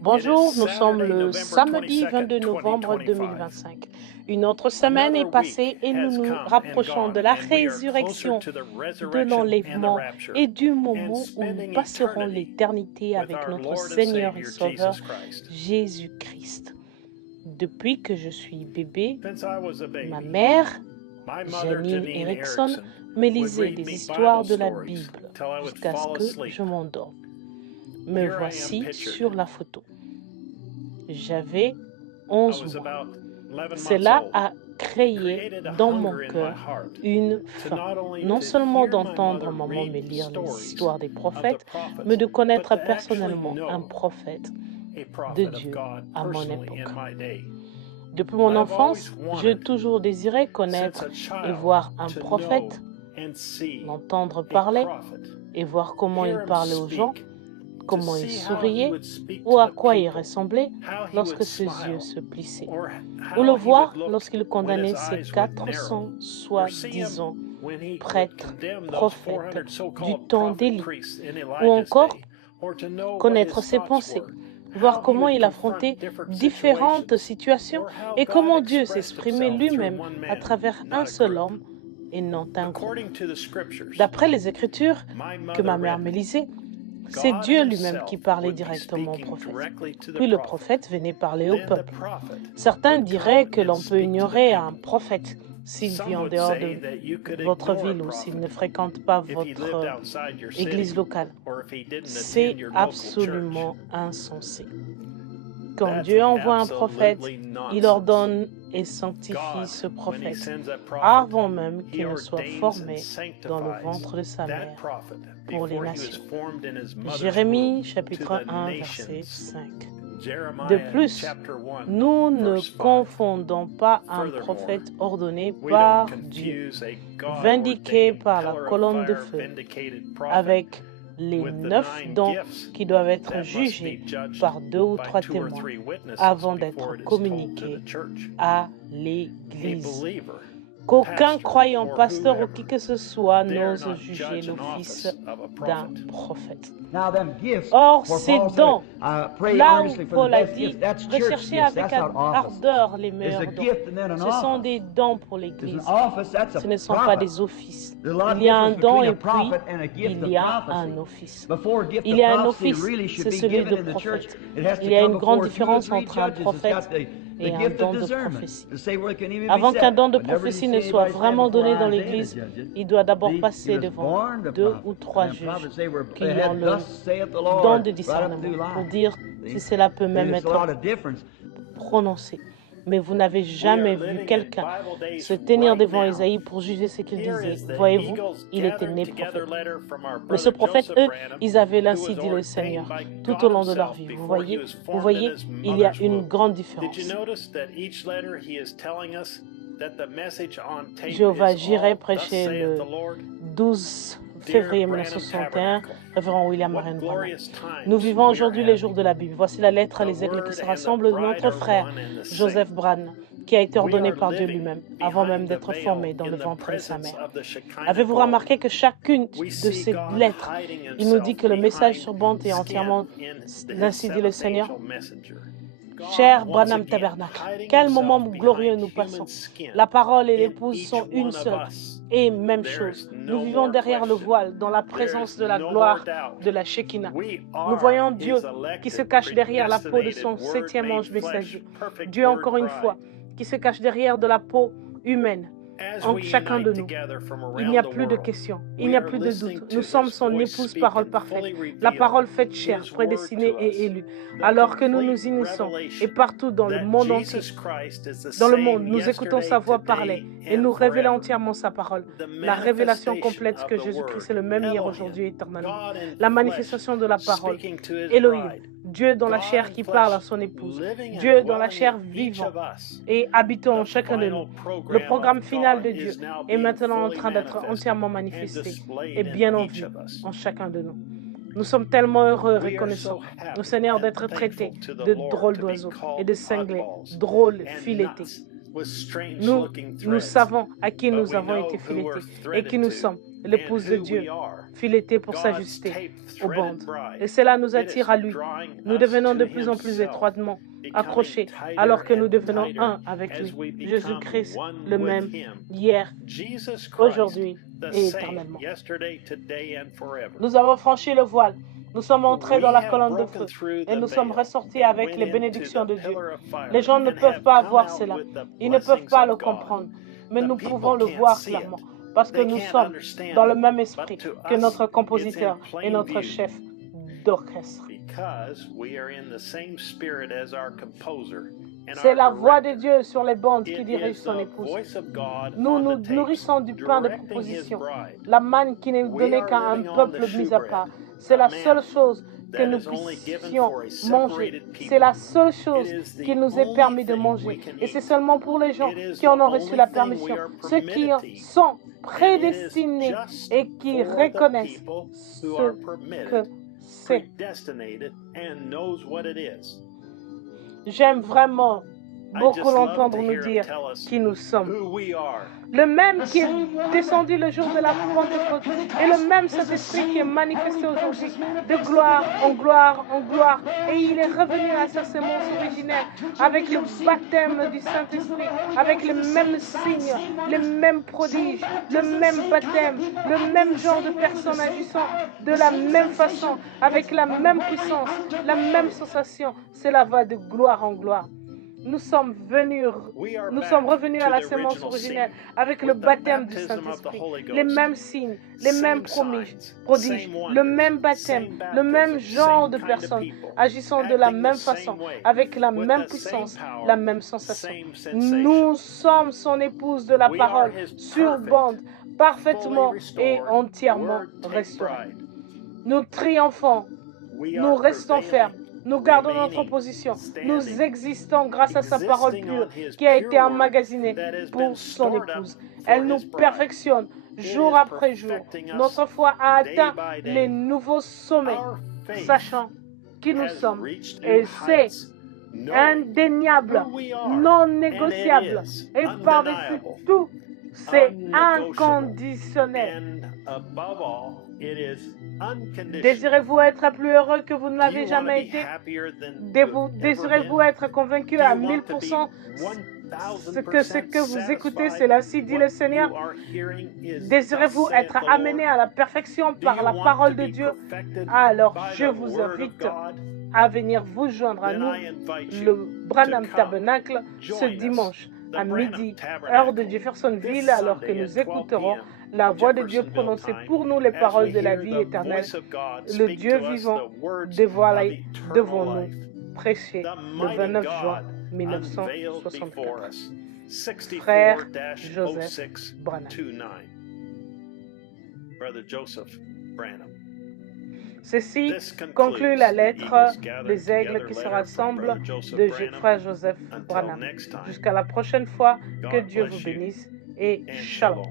Bonjour, nous sommes le samedi 22 novembre 2025. Une autre semaine est passée et nous nous rapprochons de la résurrection, de l'enlèvement et du moment où nous passerons l'éternité avec notre Seigneur et Sauveur Jésus-Christ. Depuis que je suis bébé, ma mère, Janine Erickson, me lisait des histoires de la Bible jusqu'à ce que je m'endorme. Me voici sur la photo. J'avais 11 mois. Cela a créé dans mon cœur une faim, non seulement d'entendre maman me lire les histoires des prophètes, mais de connaître personnellement un prophète de Dieu à mon époque. Depuis mon enfance, j'ai toujours désiré connaître et voir un prophète, l'entendre parler et voir comment il parlait aux gens, comment il souriait ou à quoi il ressemblait lorsque ses yeux se plissaient, ou le voir lorsqu'il condamnait ses 400 soi-disant prêtres, prophètes du temps d'Élie, ou encore connaître ses pensées, voir comment il affrontait différentes situations et comment Dieu s'exprimait lui-même à travers un seul homme et non un groupe. D'après les Écritures que ma mère me lisait, c'est Dieu lui-même qui parlait directement au prophète. Puis le prophète venait parler au peuple. Certains diraient que l'on peut ignorer un prophète s'il vit en dehors de votre ville ou s'il ne fréquente pas votre église locale. C'est absolument insensé. Quand Dieu envoie un prophète, il ordonne et sanctifie ce prophète avant même qu'il ne soit formé dans le ventre de sa mère pour les nations. Jérémie chapitre 1 verset 5. De plus, nous ne confondons pas un prophète ordonné par Dieu, vindiqué par la colonne de feu, avec les 9 dons qui doivent être jugés par 2 ou 3 témoins avant d'être communiqués à l'Église. Qu'aucun croyant, pasteur ou qui que ce soit n'ose juger l'office d'un prophète. Or, ces dons, là où Paul a dit, recherchez avec ardeur les meilleurs dons. Ce sont des dons pour l'Église. Ce ne sont pas des offices. Il y a un don et puis il y a un office. Il y a un office, c'est celui de prophète. Il y a une grande différence entre un prophète et un don de prophétie. Avant qu'un don de prophétie ne soit vraiment donné dans l'Église, il doit d'abord passer devant 2 ou 3 juges qui ont le don de discernement pour dire si cela peut même être prononcé. Mais vous n'avez jamais vu quelqu'un se tenir devant Ésaïe pour juger ce qu'il disait. Voyez-vous, il était né prophète. Mais ce prophète, eux, ils avaient l'ainsi dit le Seigneur tout au long de leur vie. Vous voyez, il y a une grande différence. Jéhovah Jireh prêchait le 12 février 1961, révérend William Marion Branham. Nous vivons aujourd'hui les jours de la Bible. Voici la lettre à l'Église qui se rassemble de notre frère Joseph Branham, qui a été ordonné par Dieu lui-même, avant même d'être formé dans le ventre de sa mère. Avez-vous remarqué que chacune de ces lettres, il nous dit que le message sur bande est entièrement l'ainsi dit le Seigneur? Cher Branham Tabernacle, quel moment glorieux nous passons. La parole et l'épouse sont une seule. Et même chose, nous vivons derrière le voile, dans la présence de la gloire de la Shekinah. Nous voyons Dieu qui se cache derrière la peau de son 7e ange messager. Dieu, encore une fois, qui se cache derrière de la peau humaine. En chacun de nous. Il n'y a plus de questions, il n'y a plus de doute. Nous sommes son épouse parole parfaite, la parole faite chair, prédestinée et élue. Alors que nous nous unissons et partout dans le monde entier, dans le monde, nous écoutons sa voix parler et nous révéler entièrement sa parole. La révélation complète que Jésus-Christ est le même hier, aujourd'hui et éternellement. La manifestation de la parole. Elohim, Dieu dans la chair qui parle à son épouse. Dieu dans la chair vivant et habitant en chacun de nous. Le programme final de Dieu est maintenant en train d'être entièrement manifesté et bien en vue en chacun de nous. Nous sommes tellement heureux et reconnaissants, au Seigneur, d'être traités de drôles d'oiseaux et de cinglés, drôles, filetés. Nous savons à qui nous avons été filetés et qui nous sommes. l'épouse de Dieu, filetée pour s'ajuster aux bandes. Et cela nous attire à lui. Nous devenons de plus en plus étroitement accrochés alors que nous devenons un avec lui. Jésus-Christ, le même hier, aujourd'hui et éternellement. Nous avons franchi le voile. Nous sommes entrés dans la colonne de feu et nous sommes ressortis avec les bénédictions de Dieu. Les gens ne peuvent pas voir cela. Ils ne peuvent pas le comprendre. Mais nous pouvons le voir clairement parce que nous sommes dans le même esprit que notre compositeur et notre chef d'orchestre. C'est la voix de Dieu sur les bandes qui dirige son épouse. Nous nous nourrissons du pain de proposition, la manne qui n'est donnée qu'à un peuple mis à part. C'est la seule chose que nous puissions manger. C'est la seule chose qu'il nous est permis de manger. Et c'est seulement pour les gens qui en ont reçu la permission. Ceux qui sont prédestinés et qui reconnaissent ce que c'est. J'aime vraiment beaucoup l'entendre nous dire qui nous sommes. Le même qui est descendu le jour de la Pentecôte et le même Saint-Esprit qui est manifesté aujourd'hui de gloire en gloire en gloire. Et il est revenu à sa sémence originelle avec le baptême du Saint-Esprit, avec les mêmes signes, les mêmes prodiges, le même baptême, le même genre de personnes agissant de la même façon, avec la même puissance, la même sensation. Cela va de gloire en gloire. Nous sommes revenus à la sémence originelle avec le baptême du Saint-Esprit, les mêmes signes, les mêmes prodiges, le même baptême, le même genre de personnes agissant de la même façon, avec la même puissance, la même sensation. Nous sommes son épouse de la parole, sur bande, parfaitement et entièrement restaurée. Nous triomphons, nous restons fermes. Nous gardons notre position. Nous existons grâce à sa parole pure qui a été emmagasinée pour son épouse. Elle nous perfectionne jour après jour. Notre foi a atteint les nouveaux sommets, sachant qui nous sommes. Et c'est indéniable, non négociable. Et par-dessus tout, c'est inconditionnel. Désirez-vous être plus heureux que vous ne l'avez jamais été? Désirez-vous être convaincu à 1000% ce que vous écoutez, c'est ainsi dit le Seigneur? Désirez-vous être amené à la perfection par la parole de Dieu? Alors, je vous invite à venir vous joindre à nous, le Branham Tabernacle, ce dimanche à midi, heure de Jeffersonville, alors que nous écouterons la voix de Dieu prononcée pour nous les paroles de la vie éternelle, le Dieu vivant dévoilé devant nous, prêché le 29 juin 1964. Frère Joseph Branham. Ceci conclut la lettre des aigles qui se rassemblent de Frère Joseph Branham. Jusqu'à la prochaine fois, que Dieu vous bénisse et shalom.